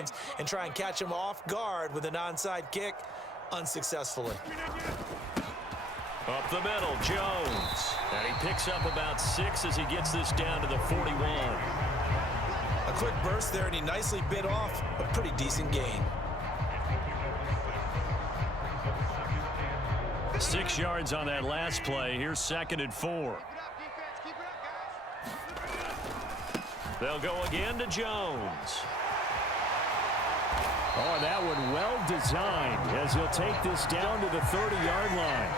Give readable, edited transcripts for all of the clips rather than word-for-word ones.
teams and try and catch them off guard with an onside kick unsuccessfully. Up the middle, Jones. And he picks up about 6 as he gets this down to the 41. A quick burst there, and he nicely bit off a pretty decent gain. 6 yards on that last play. Here's 2nd and 4. They'll go again to Jones. Oh, that one well designed as he'll take this down to the 30-yard line.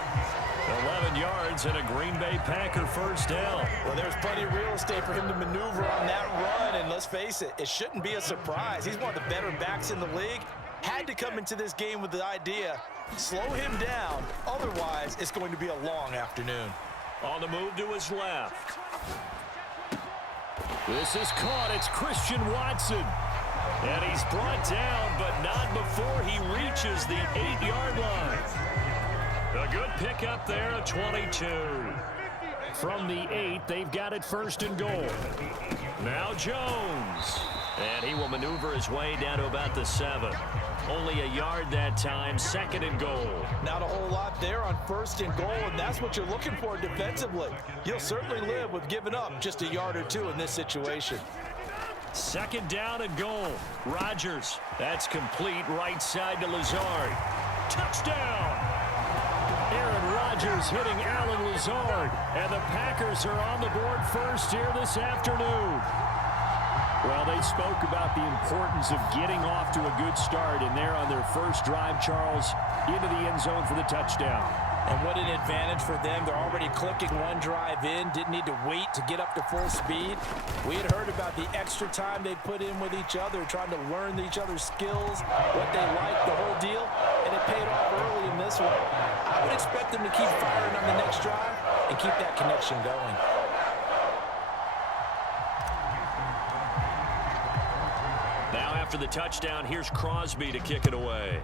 11 yards and a Green Bay Packer first down. Well, there's plenty of real estate for him to maneuver on that run, and let's face it, it shouldn't be a surprise. He's one of the better backs in the league. Had to come into this game with the idea, slow him down, otherwise it's going to be a long afternoon. On the move to his left. This is caught. It's Christian Watson. And he's brought down, but not before he reaches the 8-yard line. A good pickup there, a 22. From the 8, they've got it 1st and goal. Now Jones. And he will maneuver his way down to about the 7. Only a yard that time, 2nd and goal. Not a whole lot there on 1st and goal, and that's what you're looking for defensively. You'll certainly live with giving up just a yard or 2 in this situation. 2nd down and goal. Rodgers. That's complete, right side to Lazard. Touchdown! Aaron Rodgers hitting Alan Lazard. And the Packers are on the board first here this afternoon. Well, they spoke about the importance of getting off to a good start, and they're on their first drive, Charles, into the end zone for the touchdown. And what an advantage for them. They're already clicking one drive in, didn't need to wait to get up to full speed. We had heard about the extra time they put in with each other, trying to learn each other's skills, what they like, the whole deal, and it paid off early in this one. I would expect them to keep firing on the next drive and keep that connection going. Now after the touchdown, here's Crosby to kick it away.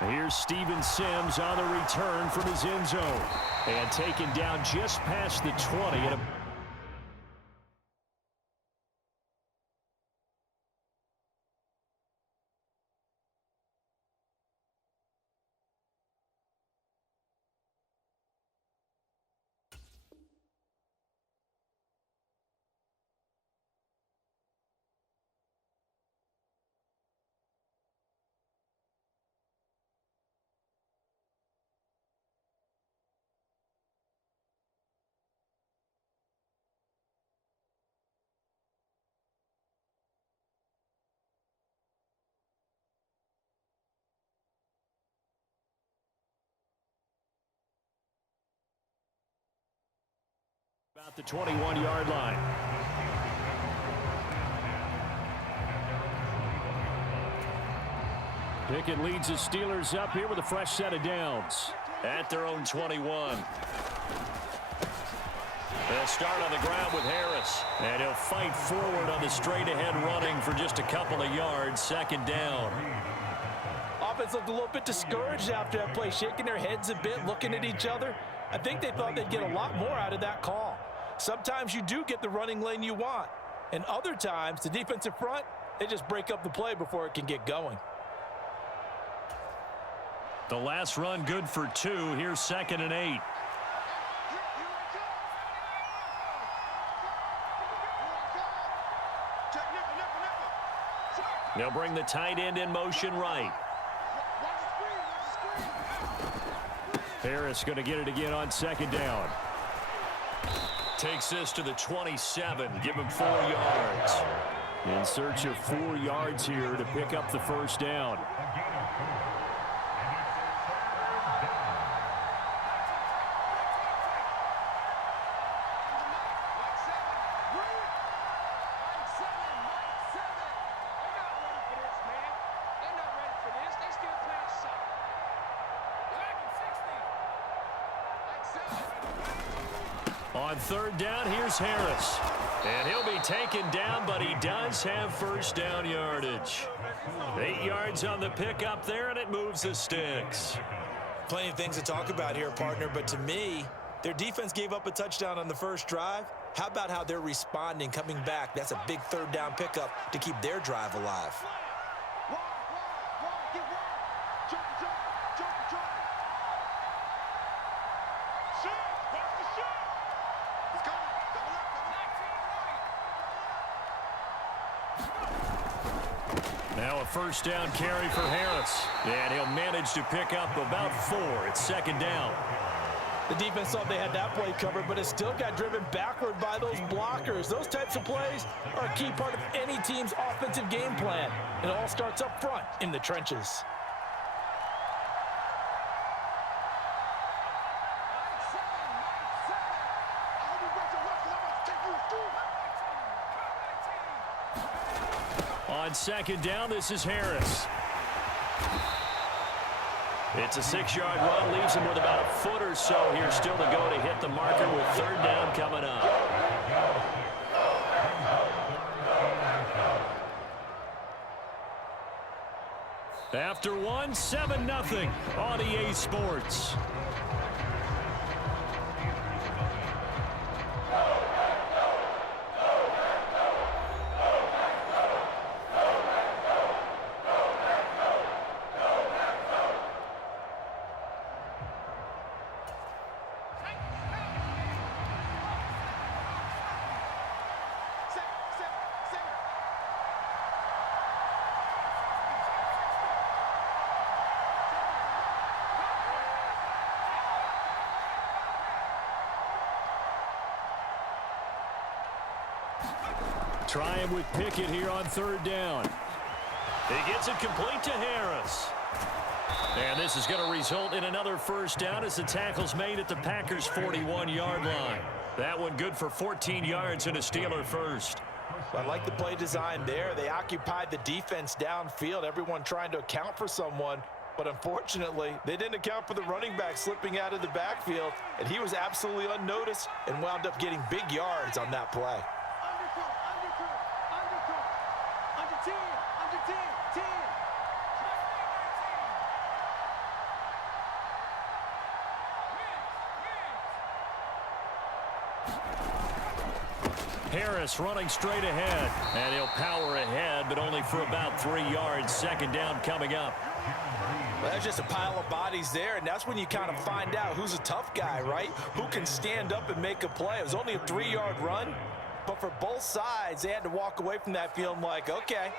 Here's Steven Sims on the return from his end zone. And taken down just past the 20. And about the 21-yard line. Pickett leads the Steelers up here with a fresh set of downs. At their own 21. They'll start on the ground with Harris. And he'll fight forward on the straight-ahead running for just a couple of yards. 2nd down. Offense looked a little bit discouraged after that play, shaking their heads a bit, looking at each other. I think they thought they'd get a lot more out of that call. Sometimes you do get the running lane you want. And other times, the defensive front, they just break up the play before it can get going. The last run good for 2. Here's 2nd and 8. They'll bring the tight end in motion right. Harris going to get it again on 2nd down. Takes this to the 27. Give him 4 yards. In search of 4 yards here to pick up the first down. On 3rd down, here's Harris. And he'll be taken down, but he does have first down yardage. 8 yards on the pickup there, and it moves the sticks. Plenty of things to talk about here, partner, but to me, Their defense gave up a touchdown on the first drive. How about how they're responding, coming back? That's a big third down pickup to keep their drive alive. Now a first down carry for Harris. And he'll manage to pick up about 4. It's second down. The defense thought they had that play covered, but it still got driven backward by those blockers. Those types of plays are a key part of any team's offensive game plan. It all starts up front in the trenches. On second down, this is Harris. It's a 6-yard run, leaves him with about a foot or so here still to go to hit the marker with third down coming up. After 1, 7-0 on EA Sports. Trying with Pickett here on third down. He gets it complete to Harris. And this is going to result in another first down as the tackle's made at the Packers' 41-yard line. That one good for 14 yards and a Steeler first. I like the play design there. They occupied the defense downfield, everyone trying to account for someone. But unfortunately, they didn't account for the running back slipping out of the backfield, and he was absolutely unnoticed and wound up getting big yards on that play. Harris running straight ahead, and he'll power ahead, but only for about 3 yards. Second down coming up. Well, that's just a pile of bodies there, and that's when you kind of find out who's a tough guy, right? Who can stand up and make a play. It was only a 3-yard run, but for both sides, they had to walk away from that feeling like, okay,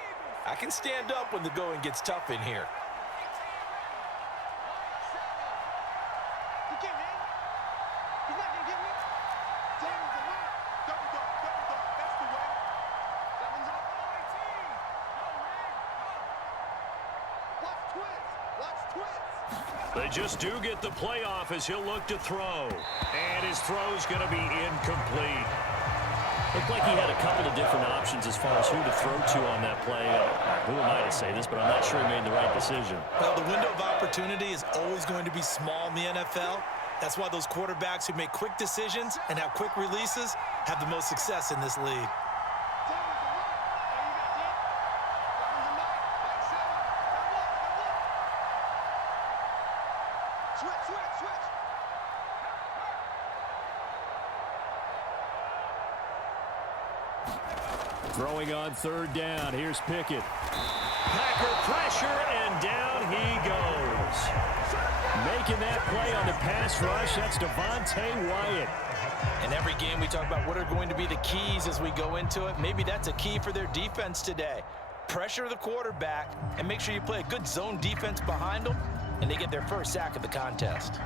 I can stand up when the going gets tough in here. They just do get the playoff as he'll look to throw. And his throw's going to be incomplete. Looked like he had a couple of different options as far as who to throw to on that play. Who am I to say this, but I'm not sure he made the right decision. Well, the window of opportunity is always going to be small in the NFL. That's why those quarterbacks who make quick decisions and have quick releases have the most success in this league. Throwing on third down. Here's Pickett. Packer pressure, and down he goes. Making that play on the pass rush, that's Devontae Wyatt. In every game, we talk about what are going to be the keys as we go into it. Maybe that's a key for their defense today. Pressure the quarterback and make sure you play a good zone defense behind them, and they get their first sack of the contest.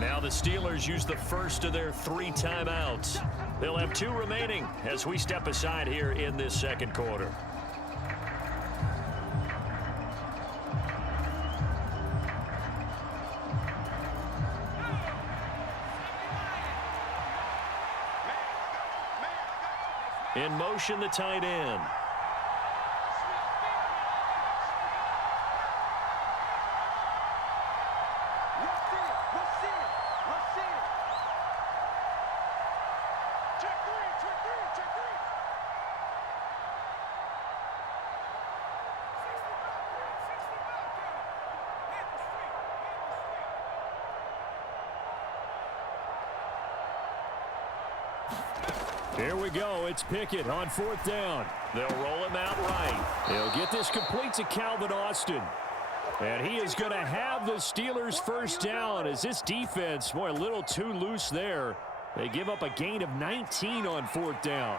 Now the Steelers use the first of their 3 timeouts. They'll have 2 remaining as we step aside here in this second quarter. In motion, the tight end. Here we go. It's Pickett on 4th down. They'll roll him out right. He'll get this complete to Calvin Austin. And he is going to have the Steelers' first down as this defense, boy, a little too loose there. They give up a gain of 19 on 4th down.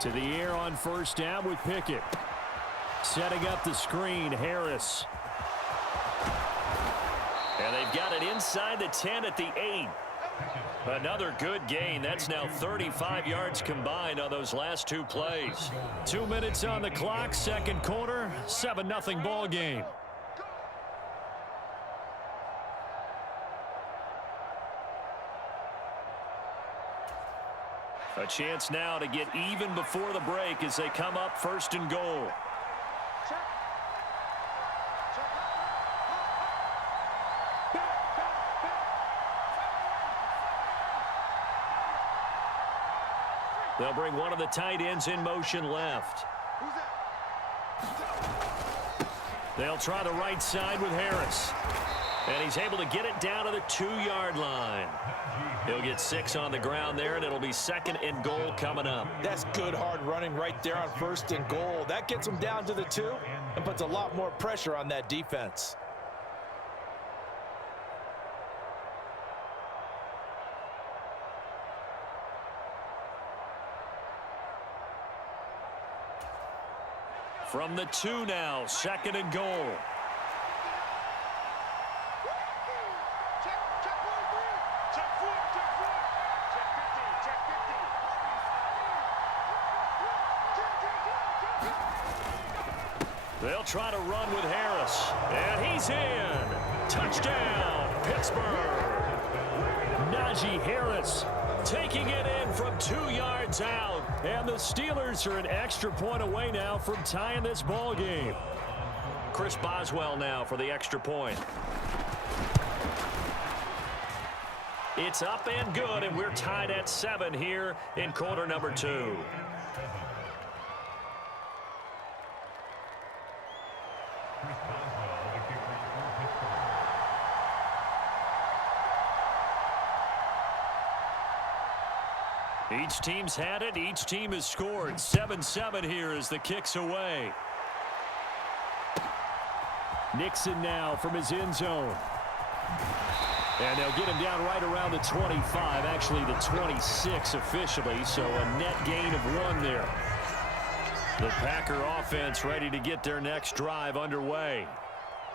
To the air on 1st down with Pickett. Setting up the screen, Harris. And they've got it inside the 10 at the 8. Another good gain. That's now 35 yards combined on those last 2 plays. 2 minutes on the clock, 2nd quarter, 7-0 ball game. A chance now to get even before the break as they come up 1st and goal. They'll bring one of the tight ends in motion left. They'll try the right side with Harris. And he's able to get it down to the 2-yard line. He'll get 6 on the ground there, and it'll be 2nd and goal coming up. That's good hard running right there on 1st and goal. That gets them down to the 2 and puts a lot more pressure on that defense. From the 2 now, 2nd and goal. They'll try to run with Harris. And he's in. Touchdown, Pittsburgh. Najee Harris taking it in from 2 yards out. And the Steelers are an extra point away now from tying this ball game. Chris Boswell now for the extra point. It's up and good, and we're tied at 7 here in quarter number 2. Each team's had it. Each team has scored. 7-7 here as the kick's away. Nixon now from his end zone. And they'll get him down right around the 25, actually the 26 officially, so a net gain of 1 there. The Packer offense ready to get their next drive underway.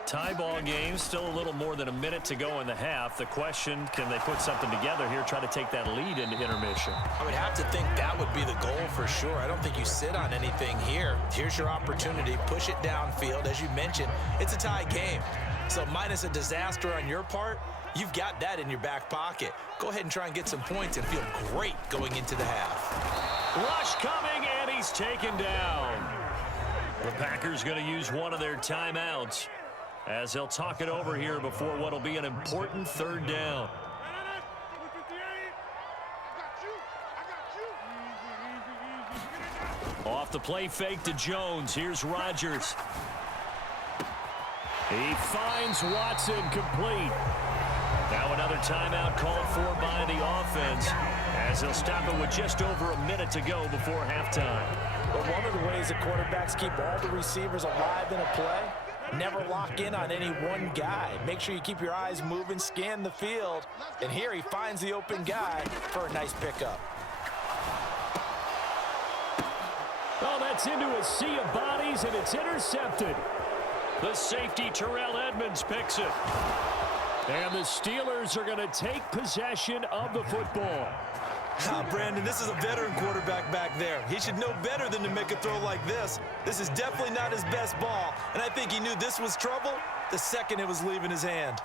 Tie ball game, still a little more than a minute to go in the half. The question, can they put something together here, try to take that lead into intermission? I would have to think that would be the goal for sure. I don't think you sit on anything here. Here's your opportunity. Push it downfield. As you mentioned, it's a tie game. So minus a disaster on your part, you've got that in your back pocket. Go ahead and try and get some points and feel great going into the half. Rush coming, and he's taken down. The Packers going to use one of their timeouts as they'll talk it over here before what will be an important 3rd down. Off the play fake to Jones. Here's Rodgers. He finds Watson complete. Now another timeout called for by the offense as they'll stop it with just over a minute to go before halftime. But one of the ways the quarterbacks keep all the receivers alive in a play, never lock in on any one guy. Make sure you keep your eyes moving, scan the field. And here he finds the open guy for a nice pickup. Oh, that's into a sea of bodies, and it's intercepted. The safety, Terrell Edmonds, picks it. And the Steelers are going to take possession of the football. Brandon, this is a veteran quarterback back there. He should know better than to make a throw like this. This is definitely not his best ball, and I think he knew this was trouble the second it was leaving his hand.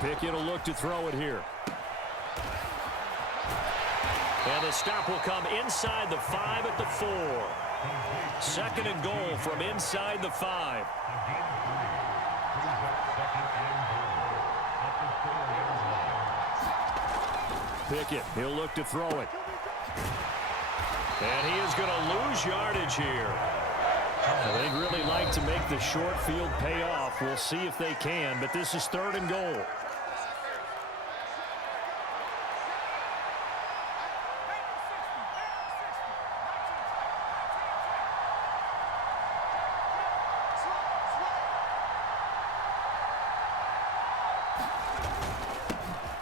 Pickett will look to throw it here. And the stop will come inside the 5 at the 4. 2nd and goal from inside the 5. Pickett, he'll look to throw it. And he is going to lose yardage here. Well, they'd really like to make the short field pay off. We'll see if they can, but this is 3rd and goal.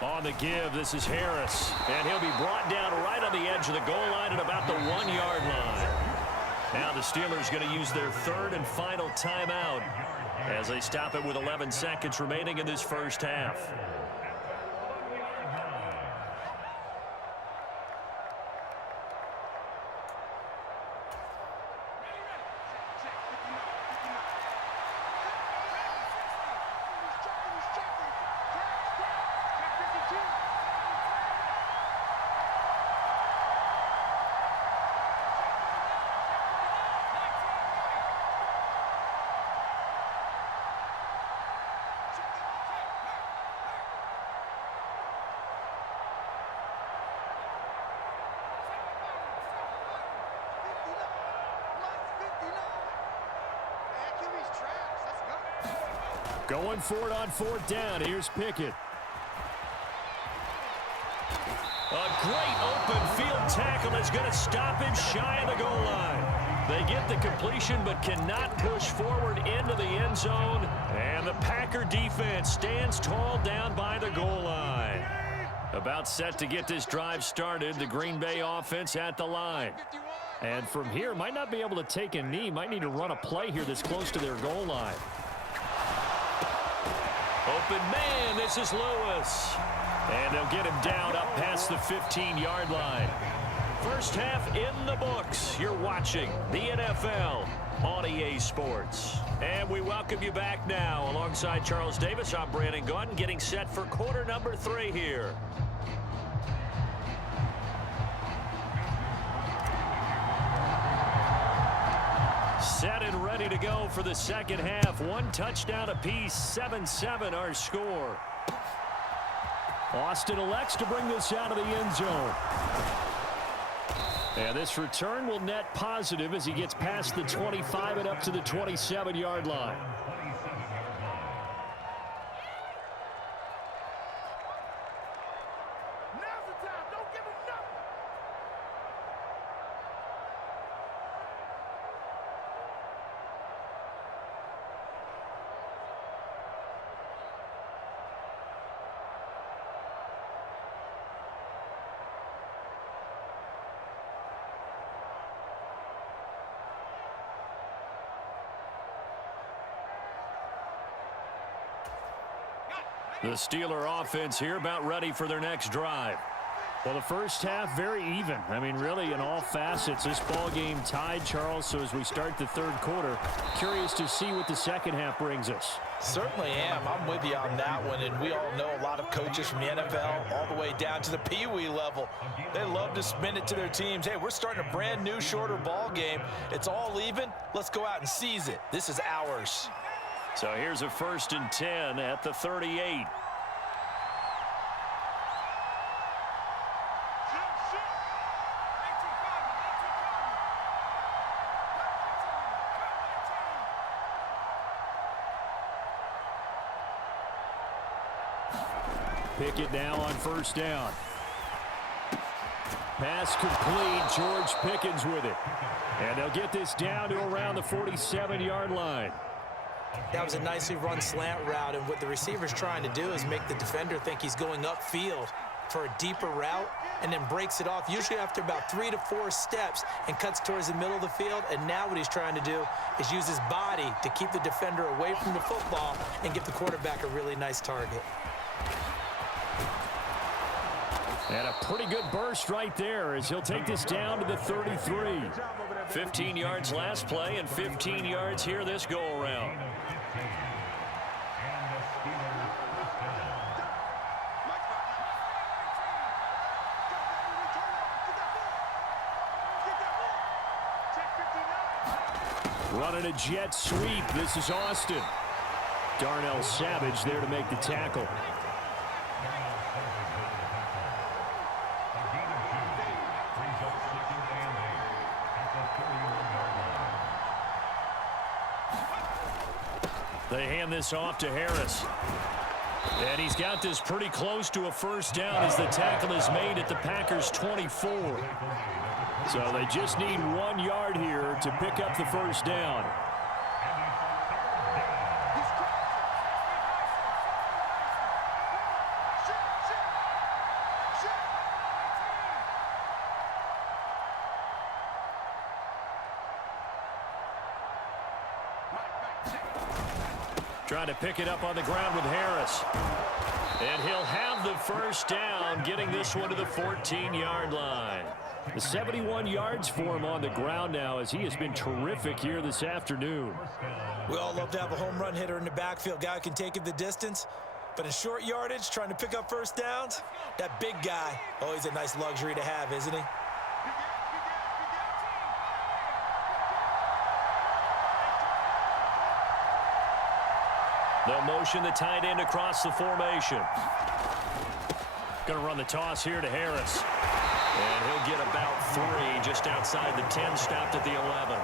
On the give, this is Harris. And he'll be brought down right on the edge of the goal line at about the 1-yard line. Now the Steelers going to use their 3rd and final timeout as they stop it with 11 seconds remaining in this first half. Going for it on 4th down. Here's Pickett. A great open field tackle is going to stop him shy of the goal line. They get the completion but cannot push forward into the end zone. And the Packer defense stands tall down by the goal line. About set to get this drive started. The Green Bay offense at the line. And from here, might not be able to take a knee. Might need to run a play here that's close to their goal line. Open man, this is Lewis. And they'll get him down up past the 15-yard line. First half in the books. You're watching the NFL on EA Sports. And we welcome you back now. Alongside Charles Davis, I'm Brandon Gunn, getting set for quarter number 3 here. Set and ready to go for the second half. 1 touchdown apiece, 7-7 our score. Austin elects to bring this out of the end zone. And this return will net positive as he gets past the 25 and up to the 27-yard line. The Steeler offense here about ready for their next drive. Well, the first half, very even. I mean, really, in all facets, this ball game tied, Charles. So as we start the 3rd quarter, curious to see what the second half brings us. Certainly am. I'm with you on that one. And we all know a lot of coaches from the NFL all the way down to the Pee-wee level. They love to spin it to their teams. Hey, we're starting a brand new, shorter ball game. It's all even. Let's go out and seize it. This is ours. So here's a 1st and 10 at the 38. Pickett now on 1st down. Pass complete. George Pickens with it. And they'll get this down to around the 47-yard line. That was a nicely run slant route, and what the receiver's trying to do is make the defender think he's going upfield for a deeper route and then breaks it off, usually after about 3 to 4 steps, and cuts towards the middle of the field. And now what he's trying to do is use his body to keep the defender away from the football and give the quarterback a really nice target. And a pretty good burst right there as he'll take this down to the 33. 15 yards last play and 15 yards here this go-around. Running a jet sweep. This is Austin. Darnell Savage there to make the tackle. They hand this off to Harris. And he's got this pretty close to a first down as the tackle is made at the Packers' 24. So they just need 1 yard here to pick up the first down. Trying to pick it up on the ground with Harris. And he'll have the first down, getting this one to the 14-yard line. The 71 yards for him on the ground now as he has been terrific here this afternoon. We all love to have a home run hitter in the backfield. Guy who can take it the distance. But in short yardage, trying to pick up first downs, that big guy, always a nice luxury to have, isn't he? They'll motion the tight end across the formation. Going to run the toss here to Harris. And he'll get about 3 just outside the 10, stopped at the 11.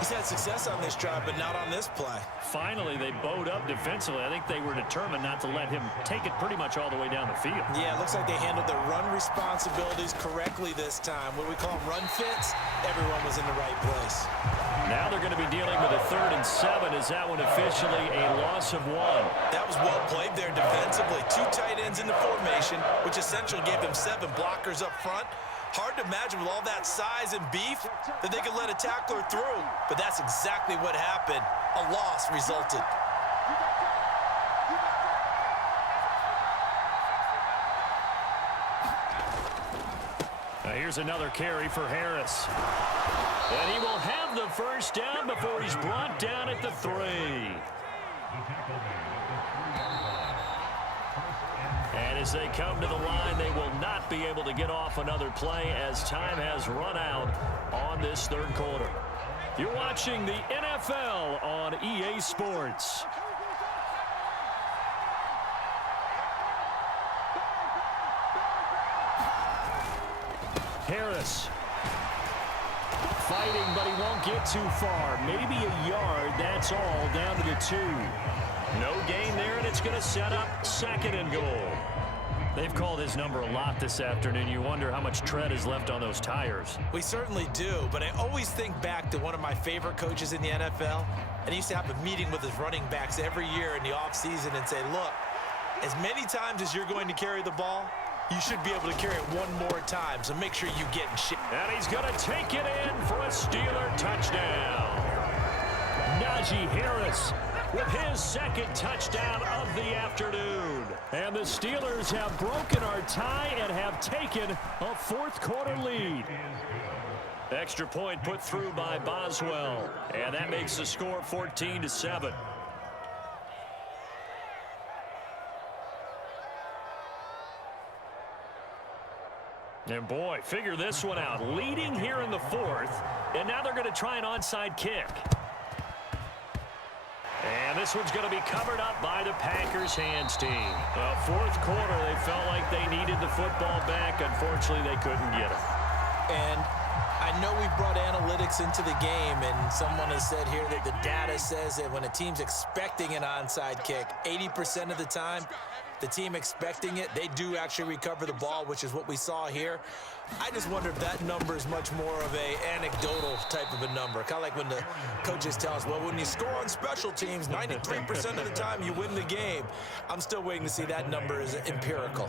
He's had success on this drive, but not on this play. Finally, they bowed up defensively. I think they were determined not to let him take it pretty much all the way down the field. Yeah, it looks like they handled their run responsibilities correctly this time. What we call them run fits, everyone was in the right place. Now they're going to be dealing with a 3rd and 7. Is that one officially a loss of 1? That was well played there defensively. 2 tight ends in the formation, which essentially gave them 7 blockers up front. Hard to imagine with all that size and beef that they could let a tackler through. But that's exactly what happened. A loss resulted. Now here's another carry for Harris. And he will have the first down before he's brought down at the 3. And as they come to the line, they will not be able to get off another play as time has run out on this 3rd quarter. You're watching the NFL on EA Sports. Harris. Fighting, but he won't get too far. Maybe a yard, that's all, down to the 2. No gain there, and it's going to set up 2nd and goal. They've called his number a lot this afternoon. You wonder how much tread is left on those tires. We certainly do, but I always think back to one of my favorite coaches in the NFL, and he used to have a meeting with his running backs every year in the offseason and say, look, as many times as you're going to carry the ball, you should be able to carry it 1 more time, so make sure you get in shape. And he's going to take it in for a Steeler touchdown. Najee Harris with his 2nd touchdown of the afternoon. And the Steelers have broken our tie and have taken a 4th quarter lead. Extra point put through by Boswell. And that makes the score 14-7. And boy, figure this one out. Leading here in the 4th, and now they're going to try an onside kick. And this one's going to be covered up by the Packers hands team. Well, 4th quarter, they felt like they needed the football back. Unfortunately, they couldn't get it. And I know we brought analytics into the game, and someone has said here that the data says that when a team's expecting an onside kick, 80% of the time, the team expecting it, they do actually recover the ball, which is what we saw here. I just wonder if that number is much more of a anecdotal type of a number. Kind of like when the coaches tell us, well, when you score on special teams, 93% of the time you win the game. I'm still waiting to see that number is empirical.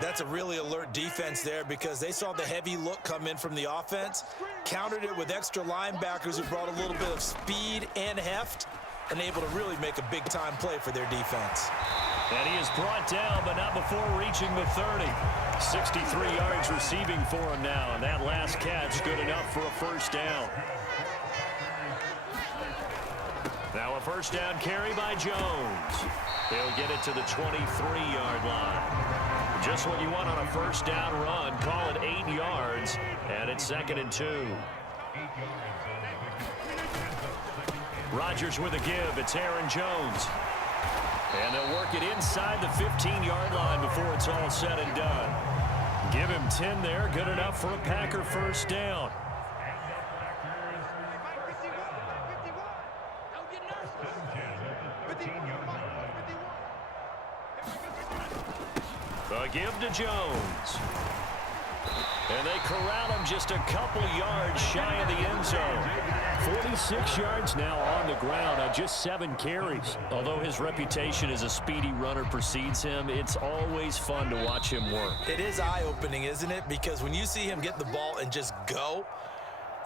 That's a really alert defense there because they saw the heavy look come in from the offense, countered it with extra linebackers who brought a little bit of speed and heft, and able to really make a big-time play for their defense. And he is brought down, but not before reaching the 30. 63 yards receiving for him now, and that last catch good enough for a first down. Now a first down carry by Jones. He'll get it to the 23-yard line. Just what you want on a first down run. Call it 8 yards, and it's 2nd and 2. Rodgers with a give. It's Aaron Jones. And they'll work it inside the 15-yard line before it's all said and done. Give him 10 there. Good enough for a Packer first down. The give to Jones. And they corral him just a couple yards shy of the end zone. 46 yards now on the ground on just 7 carries. Although his reputation as a speedy runner precedes him, it's always fun to watch him work. It is eye-opening, isn't it? Because when you see him get the ball and just go,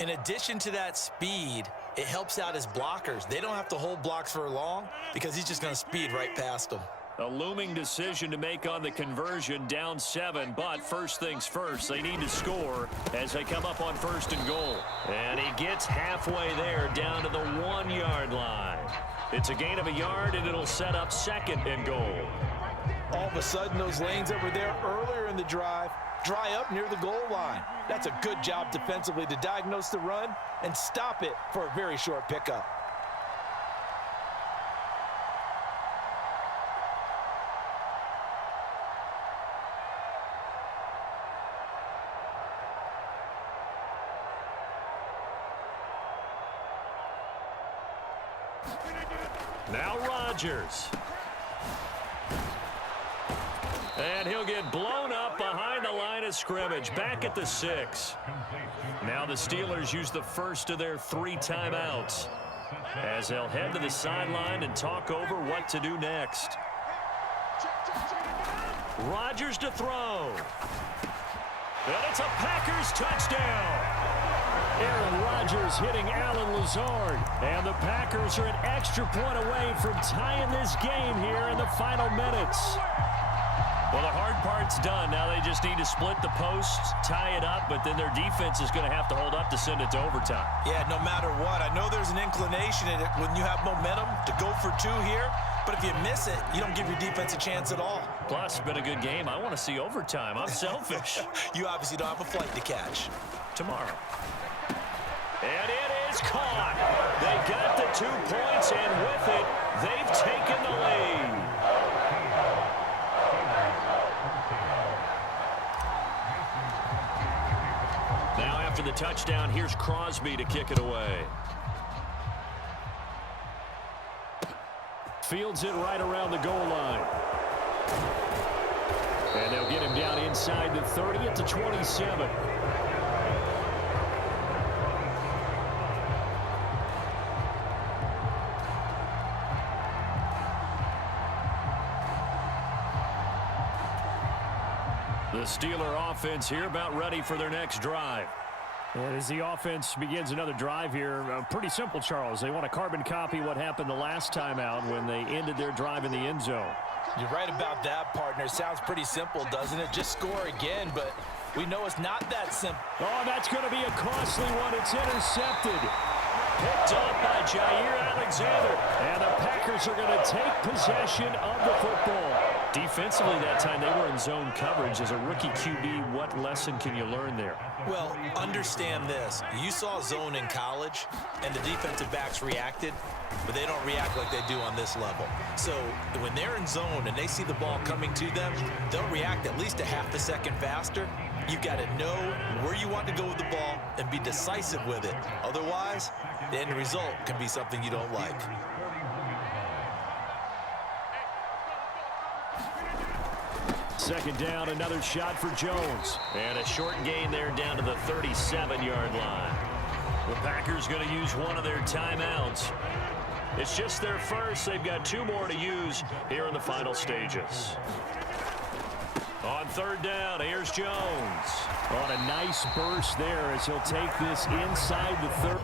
in addition to that speed, it helps out his blockers. They don't have to hold blocks for long because he's just going to speed right past them. A looming decision to make on the conversion, down 7, but first things first, they need to score as they come up on 1st and goal. And he gets halfway there, down to the 1-yard line. It's a gain of a yard, and it'll set up 2nd and goal. All of a sudden, those lanes that were there earlier in the drive dry up near the goal line. That's a good job defensively to diagnose the run and stop it for a very short pickup. Now Rodgers. And he'll get blown up behind the line of scrimmage, back at the 6. Now the Steelers use the first of their 3 timeouts as they'll head to the sideline and talk over what to do next. Rodgers to throw. And it's a Packers touchdown. Aaron Rodgers hitting Alan Lazard. And the Packers are an extra point away from tying this game here in the final minutes. Well, the hard part's done. Now they just need to split the posts, tie it up, but then their defense is going to have to hold up to send it to overtime. Yeah, no matter what. I know there's an inclination in it when you have momentum to go for 2 here, but if you miss it, you don't give your defense a chance at all. Plus, it's been a good game. I want to see overtime. I'm selfish. You obviously don't have a flight to catch. Tomorrow. And it is caught. They got the 2 points, and with it, they've taken the lead. Now after the touchdown, here's Crosby to kick it away. Fields it right around the goal line. And they'll get him down inside the 30 at the 27. The Steeler offense here about ready for their next drive. And as the offense begins another drive here, pretty simple, Charles. They want to carbon copy what happened the last time out when they ended their drive in the end zone. You're right about that, partner. Sounds pretty simple, doesn't it? Just score again, but we know it's not that simple. Oh, that's going to be a costly one. It's intercepted. Picked up by Jair Alexander. And the Packers are going to take possession of the football. Defensively that time, they were in zone coverage. As a rookie QB, what lesson can you learn there? Well, understand this. You saw zone in college, and the defensive backs reacted, but they don't react like they do on this level. So when they're in zone and they see the ball coming to them, they'll react at least a half a second faster. You've got to know where you want to go with the ball and be decisive with it. Otherwise, the end result can be something you don't like. Second down, another shot for Jones. And a short gain there down to the 37-yard line. The Packers going to use one of their timeouts. It's just their first. They've got 2 more to use here in the final stages. On 3rd down, here's Jones. On a nice burst there as he'll take this inside the 30.